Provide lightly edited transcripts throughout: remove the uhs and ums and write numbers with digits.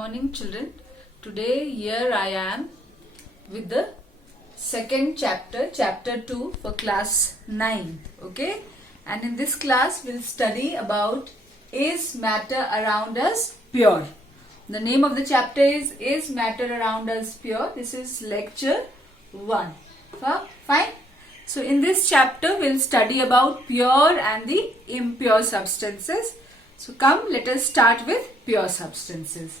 morning, children. Today here I am with the second chapter, chapter 2 for class 9. Okay, and in this class we'll study about is matter around us pure. The name of the chapter is matter around us pure. This is lecture 1. Fine. So in this chapter we'll study about pure and the impure substances. So come, let us start with pure substances.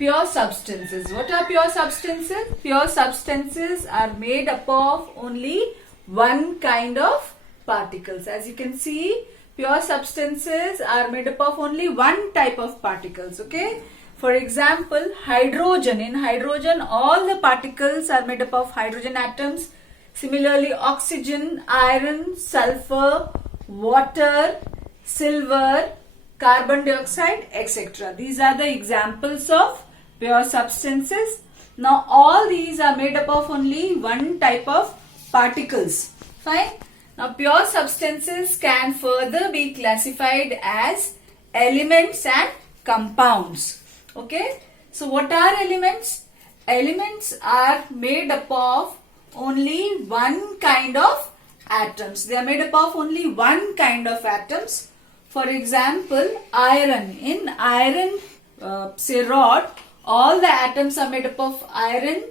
Pure substances. What are pure substances? Pure substances are made up of only one kind of particles. As you can see, pure substances are made up of only one type of particles. Okay. For example, hydrogen. In hydrogen, all the particles are made up of hydrogen atoms. Similarly, oxygen, iron, sulfur, water, silver, carbon dioxide, etc. These are the examples of pure substances. Now all these are made up of only one type of particles. Fine. Now pure substances can further be classified as elements and compounds. Okay. So what are elements? Elements are made up of only one kind of atoms. They are made up of only one kind of atoms. For example, iron. In iron, say rod, all the atoms are made up of iron.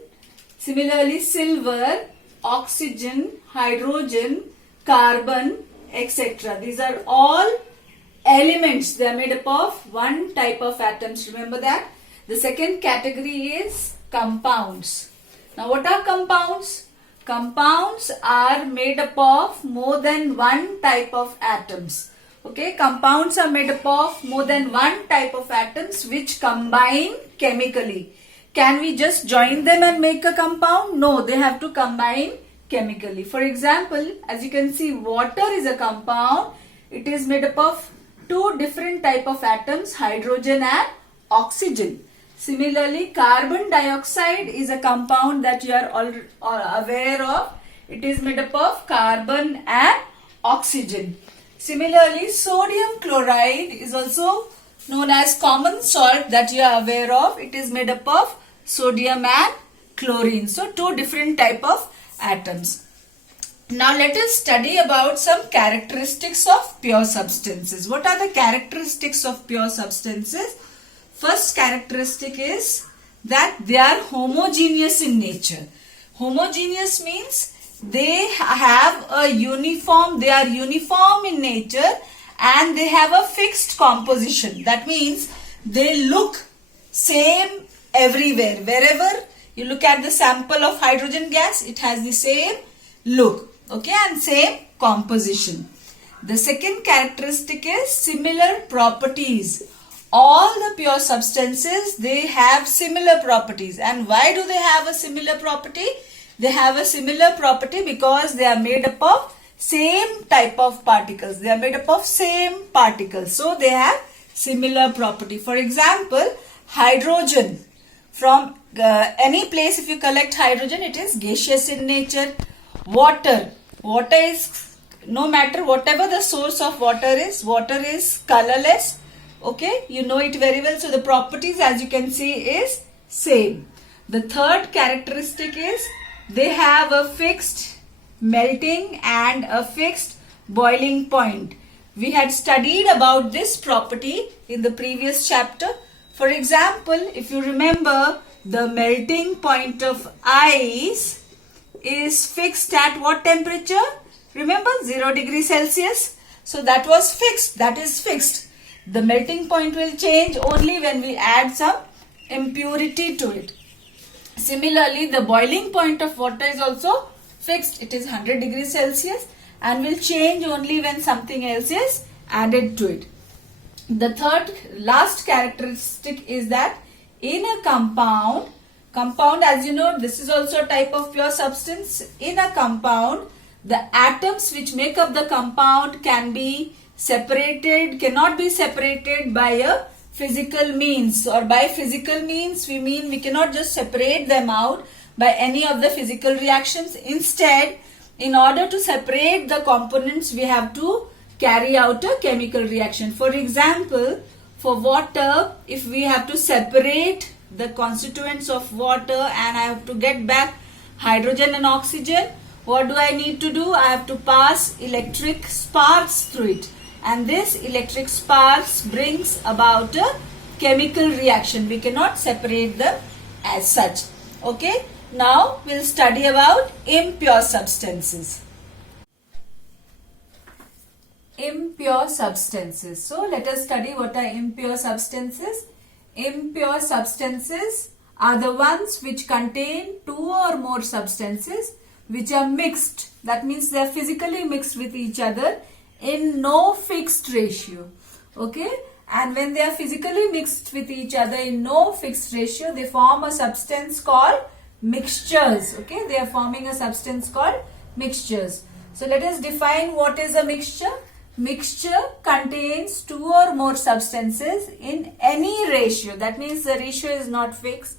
Similarly, silver, oxygen, hydrogen, carbon, etc. These are all elements. They are made up of one type of atoms. Remember that. The second category is compounds. Now, what are compounds? Compounds are made up of more than one type of atoms. Okay, compounds are made up of more than one type of atoms which combine chemically. Can we just join them and make a compound? No, they have to combine chemically. For example, as you can see, water is a compound. It is made up of two different type of atoms, hydrogen and oxygen. Similarly, carbon dioxide is a compound that you are all aware of. It is made up of carbon and oxygen. Similarly, sodium chloride is also known as common salt that you are aware of. It is made up of sodium and chlorine. So, two different type of atoms. Now, let us study about some characteristics of pure substances. What are the characteristics of pure substances? First characteristic is that they are homogeneous in nature. Homogeneous means they have a uniform, they are uniform in nature and they have a fixed composition. That means they look same everywhere. Wherever you look at the sample of hydrogen gas, it has the same look, okay, and same composition. The second characteristic is similar properties. All the pure substances, they have similar properties. And why do they have a similar property? They have a similar property because they are made up of same type of particles. They are made up of same particles. So, they have similar property. For example, hydrogen. From any place if you collect hydrogen, it is gaseous in nature. Water. Water is, no matter whatever the source of water is colorless. Okay, you know it very well. So, the properties as you can see is same. The third characteristic is they have a fixed melting and a fixed boiling point. We had studied about this property in the previous chapter. For example, if you remember, the melting point of ice is fixed at what temperature? Remember, 0 degrees Celsius. So, that was fixed. That is fixed. The melting point will change only when we add some impurity to it. Similarly, the boiling point of water is also fixed. It is 100 degrees Celsius and will change only when something else is added to it. The last characteristic is that in a compound as you know, this is also a type of pure substance. In a compound, the atoms which make up the compound cannot be separated by a physical means, or by physical means we mean we cannot just separate them out by any of the physical reactions. Instead, in order to separate the components, we have to carry out a chemical reaction. For example, for water, if we have to separate the constituents of water and I have to get back hydrogen and oxygen, what do I need to do? I have to pass electric sparks through it, and this electric sparks brings about a chemical reaction. We cannot separate them as such. Okay, now we'll study about impure substances. Impure substances. So let us study what are impure substances. Impure substances are the ones which contain two or more substances which are mixed. That means they are physically mixed with each other in no fixed ratio. Okay, and when they are physically mixed with each other in no fixed ratio, they form a substance called mixtures. Okay, they are forming a substance called mixtures. So let us define what is a mixture. Mixture contains two or more substances in any ratio. That means the ratio is not fixed.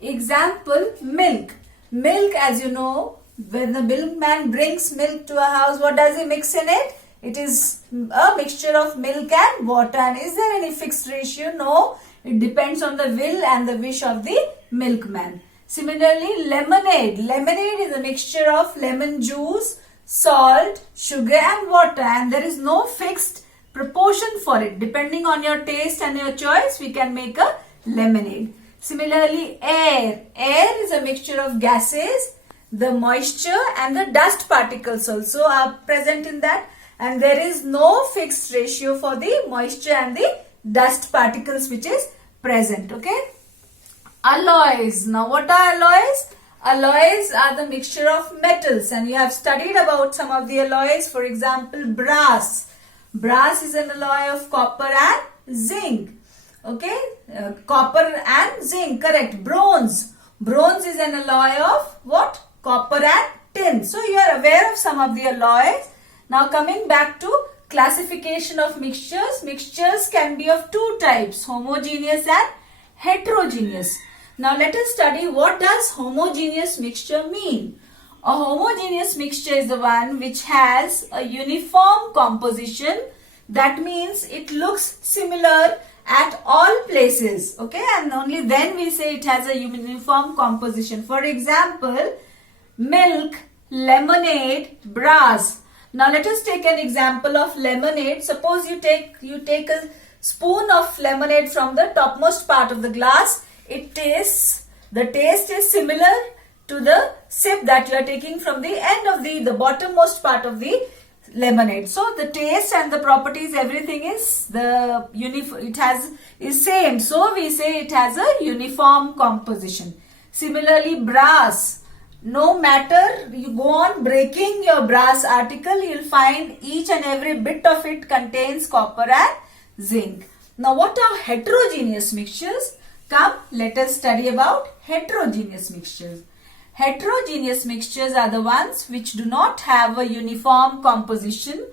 Example, milk. Milk, as you know, when the milkman brings milk to a house, what does he mix in it? It is a mixture of milk and water. And is there any fixed ratio? No. It depends on the will and the wish of the milkman. Similarly, lemonade. Lemonade is a mixture of lemon juice, salt, sugar and water, and there is no fixed proportion for it. Depending on your taste and your choice, we can make a lemonade. Similarly, air. Air is a mixture of gases, the moisture and the dust particles also are present in that, and there is no fixed ratio for the moisture and the dust particles which is present. Okay. Alloys. Now what are alloys? Alloys are the mixture of metals, and you have studied about some of the alloys. For example, brass. Brass is an alloy of copper and zinc. Okay, copper and zinc, correct. Bronze. Bronze is an alloy of what? Copper and tin. So you are aware of some of the alloys. Now coming back to classification of mixtures. Mixtures can be of two types, homogeneous and heterogeneous. Now let us study what does homogeneous mixture mean. A homogeneous mixture is the one which has a uniform composition. That means it looks similar at all places. Okay, and only then we say it has a uniform composition. For example, milk, lemonade, brass. Now let us take an example of lemonade. Suppose you take a spoon of lemonade from the topmost part of the glass. The taste is similar to the sip that you are taking from the end of the bottommost part of the lemonade. So the taste and the properties, everything is same. So we say it has a uniform composition. Similarly, brass. No matter you go on breaking your brass article, you will find each and every bit of it contains copper and zinc. Now what are heterogeneous mixtures? Come, let us study about heterogeneous mixtures. Heterogeneous mixtures are the ones which do not have a uniform composition,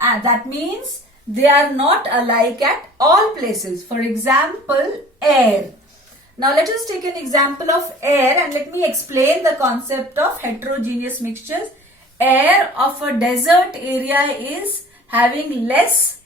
and that means they are not alike at all places. For example, air. Now let us take an example of air and let me explain the concept of heterogeneous mixtures. Air of a desert area is having less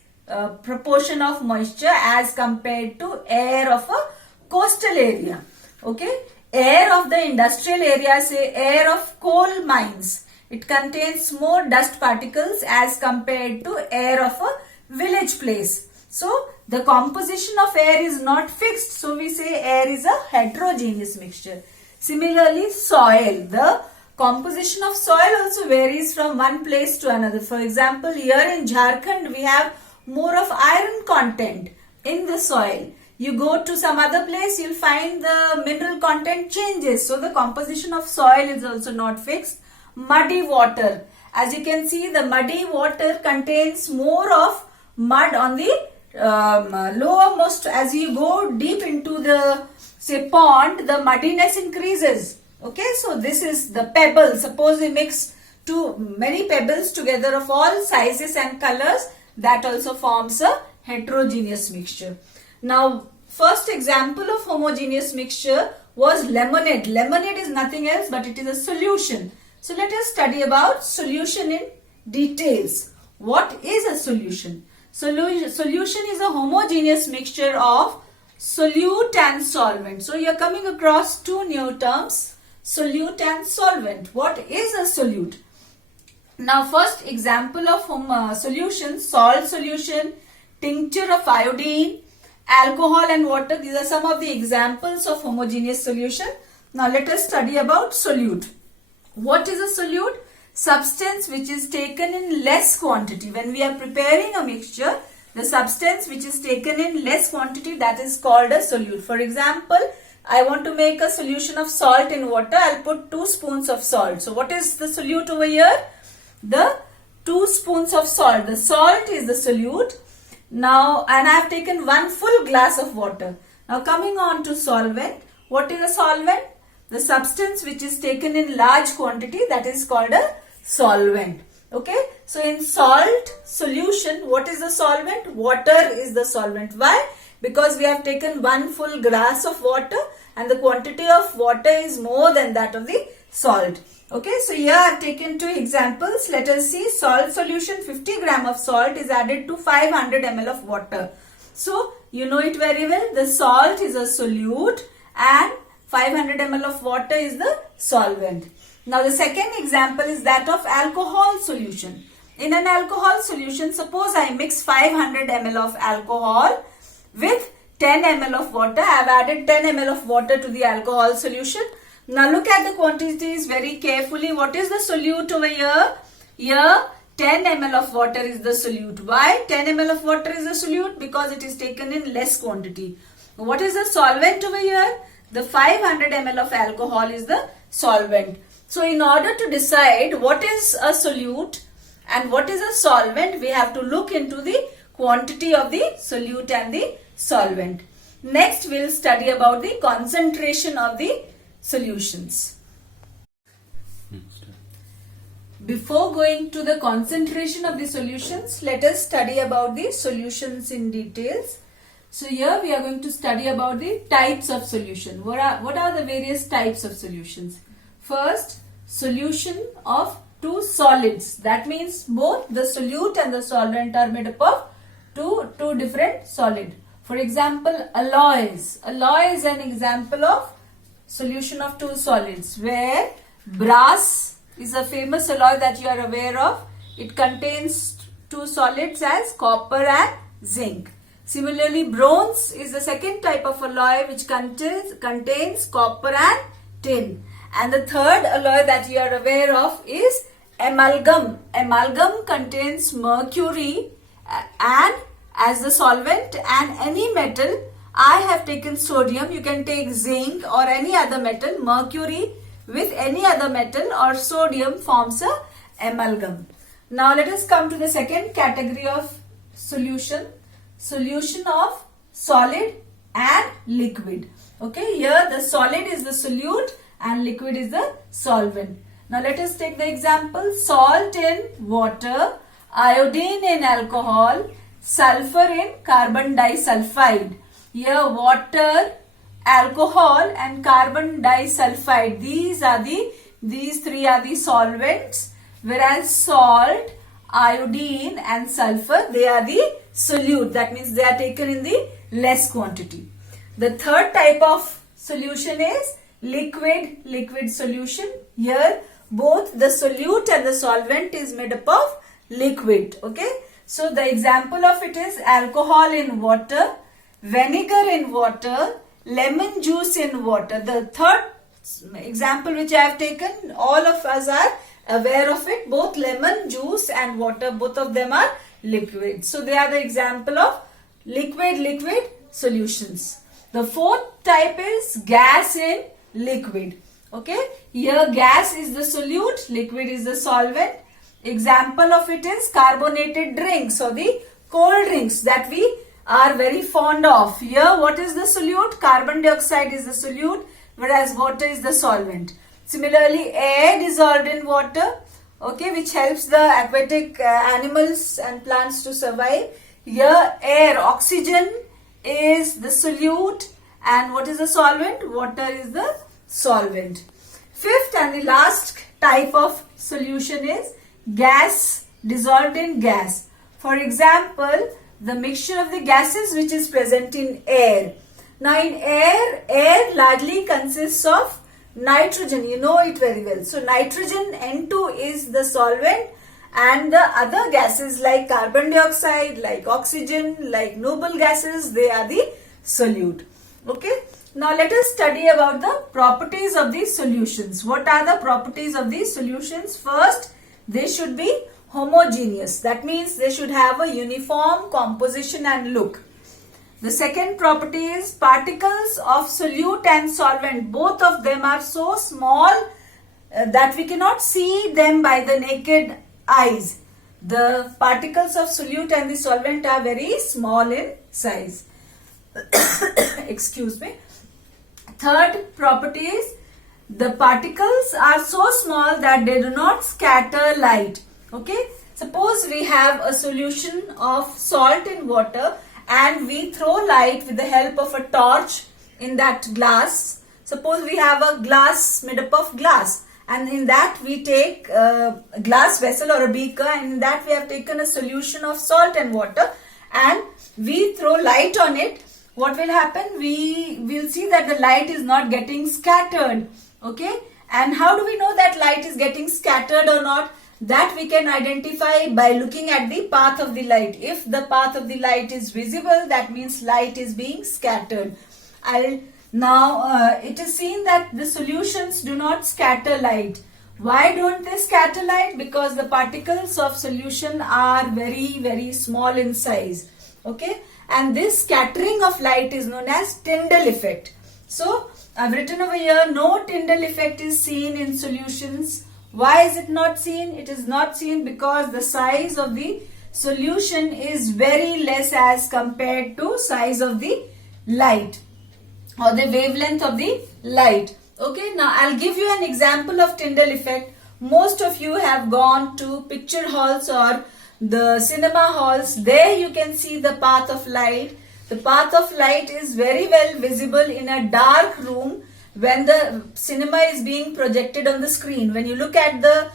proportion of moisture as compared to air of a coastal area. Okay, air of the industrial area, say air of coal mines, it contains more dust particles as compared to air of a village place. So the composition of air is not fixed, so we say air is a heterogeneous mixture. Similarly, soil. The composition of soil also varies from one place to another. For example, here in Jharkhand we have more of iron content in the soil. You go to some other place, you'll find the mineral content changes. So the composition of soil is also not fixed. Muddy water. As you can see, the muddy water contains more of mud on the lowermost. As you go deep into the pond, the muddiness increases. Okay, so this is the pebble. Suppose we mix many pebbles together of all sizes and colors, that also forms a heterogeneous mixture. Now, first example of homogeneous mixture was lemonade. Lemonade is nothing else but it is a solution. So let us study about solution in details. What is a solution? Solution is a homogeneous mixture of solute and solvent. So you are coming across two new terms, solute and solvent. What is a solute? Now first example of solution, salt solution, tincture of iodine, alcohol and water. These are some of the examples of homogeneous solution. Now let us study about solute. What is a solute? Substance which is taken in less quantity. When we are preparing a mixture, the substance which is taken in less quantity, that is called a solute. For example, I want to make a solution of salt in water. I'll put 2 spoons of salt. So what is the solute over here? The 2 spoons of salt. The salt is the solute. Now, and I have taken 1 full glass of water. Now coming on to solvent. What is a solvent? The substance which is taken in large quantity, that is called a solvent. Okay. So in salt solution, what is the solvent? Water is the solvent. Why? Because we have taken 1 full glass of water and the quantity of water is more than that of the salt. Okay, so here I have taken 2 examples. Let us see. Salt solution, 50 gram of salt is added to 500 ml of water. So you know it very well. The salt is a solute and 500 ml of water is the solvent. Now the second example is that of alcohol solution. In an alcohol solution, suppose I mix 500 ml of alcohol with 10 ml of water. I have added 10 ml of water to the alcohol solution. Now look at the quantities very carefully. What is the solute over here? Here 10 ml of water is the solute. Why 10 ml of water is the solute? Because it is taken in less quantity. What is the solvent over here? The 500 ml of alcohol is the solvent. So in order to decide what is a solute and what is a solvent, we have to look into the quantity of the solute and the solvent. Next we will study about the concentration of the solutions. Before going to the concentration of the solutions, let us study about the solutions in details. So here we are going to study about the types of solution. What are the various types of solutions? First, solution of 2 solids. That means both the solute and the solvent are made up of two different solids. For example, alloys. Alloy is an example of solution of 2 solids, where brass is a famous alloy that you are aware of. It contains 2 solids as copper and zinc. Similarly, bronze is the second type of alloy which contains copper and tin. And the third alloy that you are aware of is amalgam. Amalgam contains mercury and as the solvent and any metal. I have taken sodium. You can take zinc or any other metal. Mercury with any other metal or sodium forms a amalgam. Now let us come to the second category of solution. Solution of solid and liquid. Okay, here the solid is the solute and liquid is the solvent. Now let us take the example. Salt in water, iodine in alcohol, sulfur in carbon disulfide. Here water, alcohol and carbon disulfide, these 3 are the solvents, whereas salt, iodine and sulfur, they are the solute. That means they are taken in the less quantity. The third type of solution is liquid solution. Here both the solute and the solvent is made up of liquid. Okay, so the example of it is alcohol in water, vinegar in water, lemon juice in water. The third example which I have taken, all of us are aware of it. Both lemon juice and water, both of them are liquid. So they are the example of liquid solutions. The fourth type is gas in liquid. Okay, here gas is the solute, liquid is the solvent. Example of it is carbonated drinks or the cold drinks that we are very fond of. Here what is the solute? Carbon dioxide is the solute, whereas water is the solvent. Similarly, air dissolved in water, okay, which helps the aquatic animals and plants to survive. Here air, oxygen is the solute and what is the solvent? Water is the solvent. Fifth and the last type of solution is gas dissolved in gas. For example, the mixture of the gases which is present in air. Now in air largely consists of nitrogen. You know it very well. So nitrogen N2 is the solvent, and the other gases like carbon dioxide, like oxygen, like noble gases, they are the solute. Okay. Now let us study about the properties of these solutions. What are the properties of these solutions? First, they should be homogeneous. That means they should have a uniform composition and look. The second property is particles of solute and solvent. Both of them are so small that we cannot see them by the naked eyes. The particles of solute and the solvent are very small in size. Excuse me. Third property is the particles are so small that they do not scatter light. Okay. Suppose we have a solution of salt in water and we throw light with the help of a torch in that glass. Suppose we have a glass made up of glass, and in that we take a glass vessel or a beaker, and in that we have taken a solution of salt and water and we throw light on it. What will happen? We will see that the light is not getting scattered. Okay. And how do we know that light is getting scattered or not? That we can identify by looking at the path of the light. If the path of the light is visible, that means light is being scattered. Now it is seen that the solutions do not scatter light. Why don't they scatter light? Because the particles of solution are very, very small in size. Okay. And this scattering of light is known as Tyndall effect. So I've written over here, no Tyndall effect is seen in solutions. Why is it not seen? It is not seen because the size of the solution is very less as compared to size of the light or the wavelength of the light. Okay, now I'll give you an example of Tyndall effect. Most of you have gone to picture halls or the cinema halls. There you can see the path of light. The path of light is very well visible in a dark room when the cinema is being projected on the screen. When you look at the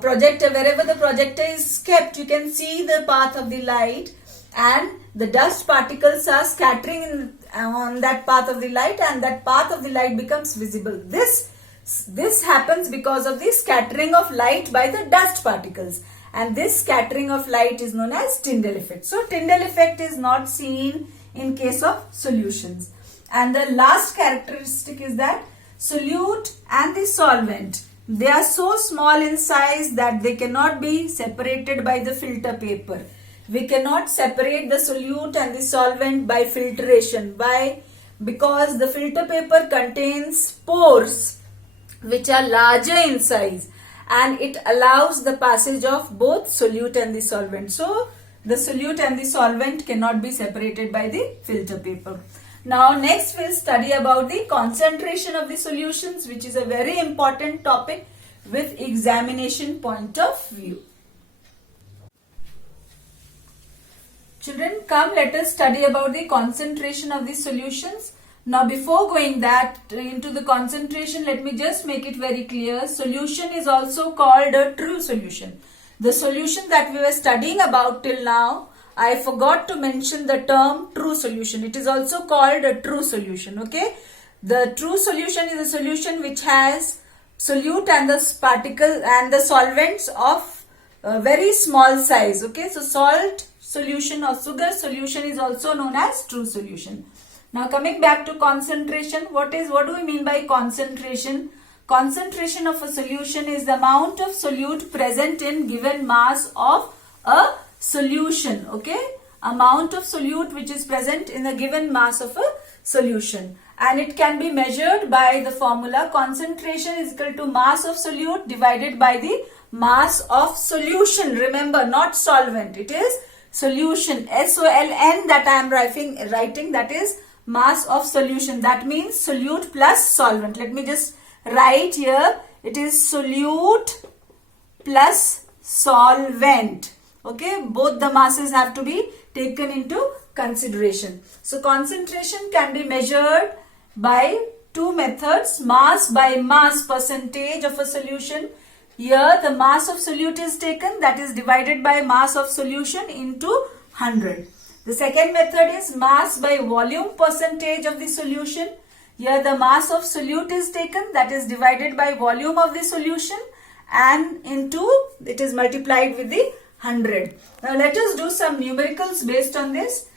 projector, wherever the projector is kept, you can see the path of the light, and the dust particles are scattering on that path of the light, and that path of the light becomes visible. This happens because of the scattering of light by the dust particles, and this scattering of light is known as Tyndall effect. So Tyndall effect is not seen in case of solutions. And the last characteristic is that solute and the solvent, they are so small in size that they cannot be separated by the filter paper. We cannot separate the solute and the solvent by filtration. Why? Because the filter paper contains pores which are larger in size, and it allows the passage of both solute and the solvent. So the solute and the solvent cannot be separated by the filter paper. Now next we'll study about the concentration of the solutions, which is a very important topic with examination point of view. Children, come let us study about the concentration of the solutions. Now before going into the concentration, let me just make it very clear. Solution is also called a true solution. The solution that we were studying about till now, I forgot to mention the term true solution. It is also called a true solution. Okay. The true solution is a solution which has solute and the particle and the solvents of very small size. Okay. So salt solution or sugar solution is also known as true solution. Now coming back to concentration, what do we mean by concentration? Concentration of a solution is the amount of solute present in given mass of a solution. Okay, amount of solute which is present in a given mass of a solution, and it can be measured by the formula concentration is equal to mass of solute divided by the mass of solution. Remember, not solvent, it is solution, SOLN, that I am writing, that is mass of solution. That means solute plus solvent. Let me just write here, it is solute plus solvent. Okay, both the masses have to be taken into consideration. So concentration can be measured by two methods, mass by mass percentage of a solution. Here the mass of solute is taken, that is divided by mass of solution into 100. The second method is mass by volume percentage of the solution. Here the mass of solute is taken, that is divided by volume of the solution, and into it is multiplied with the 100. Now let us do some numericals based on this.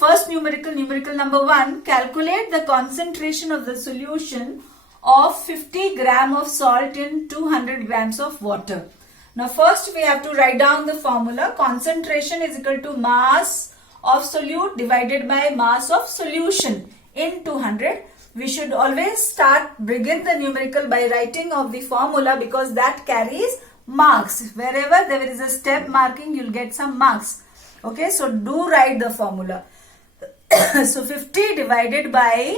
First numerical number 1, calculate the concentration of the solution of 50 gram of salt in 200 grams of water. Now first we have to write down the formula. Concentration is equal to mass of solute divided by mass of solution in 200. We should always begin the numerical by writing of the formula, because that carries marks. Wherever there is a step marking, you'll get some marks. Okay, so do write the formula. So 50 divided by,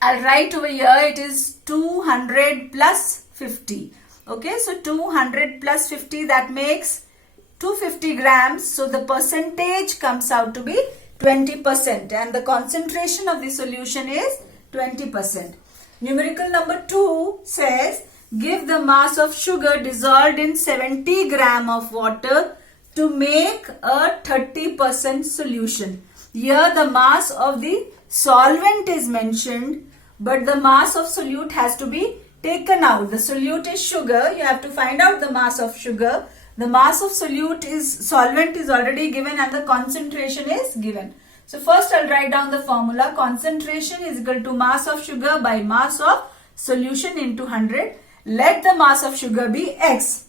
I'll write over here, it is 200 plus 50. Okay, so 200 plus 50, that makes 250 grams. So the percentage comes out to be 20%, and the concentration of the solution is 20%. Numerical number 2 says, give the mass of sugar dissolved in 70 gram of water to make a 30% solution. Here the mass of the solvent is mentioned, but the mass of solute has to be taken out. The solute is sugar. You have to find out the mass of sugar. The mass of solvent is already given, and the concentration is given. So first I'll write down the formula. Concentration is equal to mass of sugar by mass of solution into 100. Let the mass of sugar be X.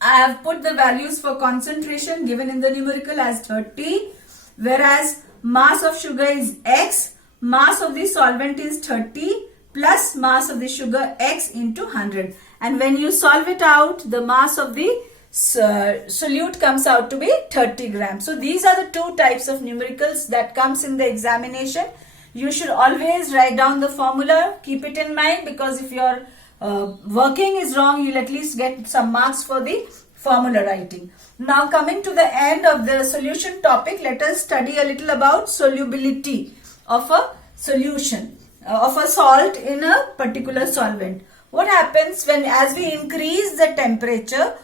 I have put the values for concentration given in the numerical as 30, whereas mass of sugar is X, mass of the solvent is 30 plus mass of the sugar X into 100. And when you solve it out, the mass of the solute comes out to be 30 grams. So these are the two types of numericals that comes in the examination. You should always write down the formula. Keep it in mind, because if your working is wrong, you'll at least get some marks for the formula writing. Now coming to the end of the solution topic, let us study a little about solubility of a solution, of a salt in a particular solvent. What happens when, as we increase the temperature,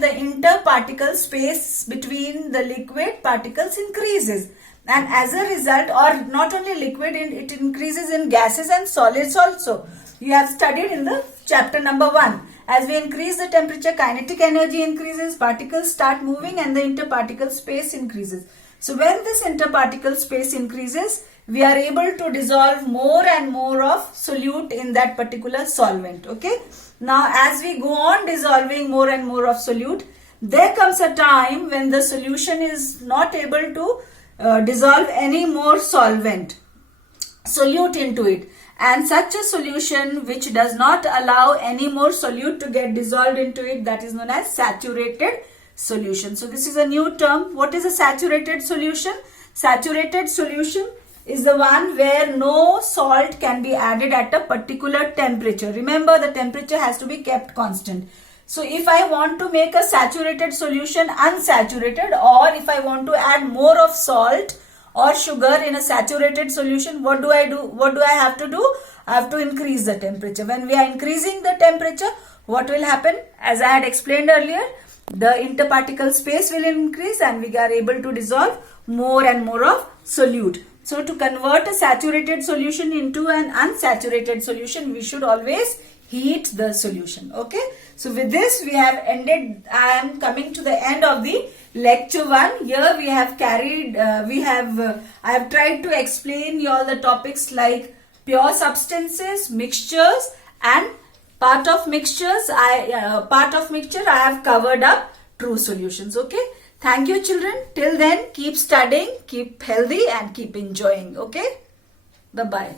the interparticle space between the liquid particles increases. And as a result, or not only liquid, it increases in gases and solids also. You have studied in the chapter number 1. As we increase the temperature, kinetic energy increases, particles start moving, and the interparticle space increases. So when this interparticle space increases, we are able to dissolve more and more of solute in that particular solvent. Okay. Now as we go on dissolving more and more of solute, there comes a time when the solution is not able to dissolve any more solute into it, and such a solution which does not allow any more solute to get dissolved into it, that is known as saturated solution. So this is a new term. What is a saturated solution? Saturated solution is the one where no salt can be added at a particular temperature. Remember, the temperature has to be kept constant. So if I want to make a saturated solution unsaturated, or if I want to add more of salt or sugar in a saturated solution, what do I do? What do I have to do? I have to increase the temperature. When we are increasing the temperature, what will happen? As I had explained earlier, the interparticle space will increase, and we are able to dissolve more and more of solute. So to convert a saturated solution into an unsaturated solution, we should always heat the solution. Okay. So with this we have ended. I am coming to the end of the lecture 1. Here we have carried, I have tried to explain you all the topics like pure substances, mixtures, and part of mixture I have covered up true solutions. Okay. Thank you children. Till then, keep studying, keep healthy, and keep enjoying. Okay. Bye-bye.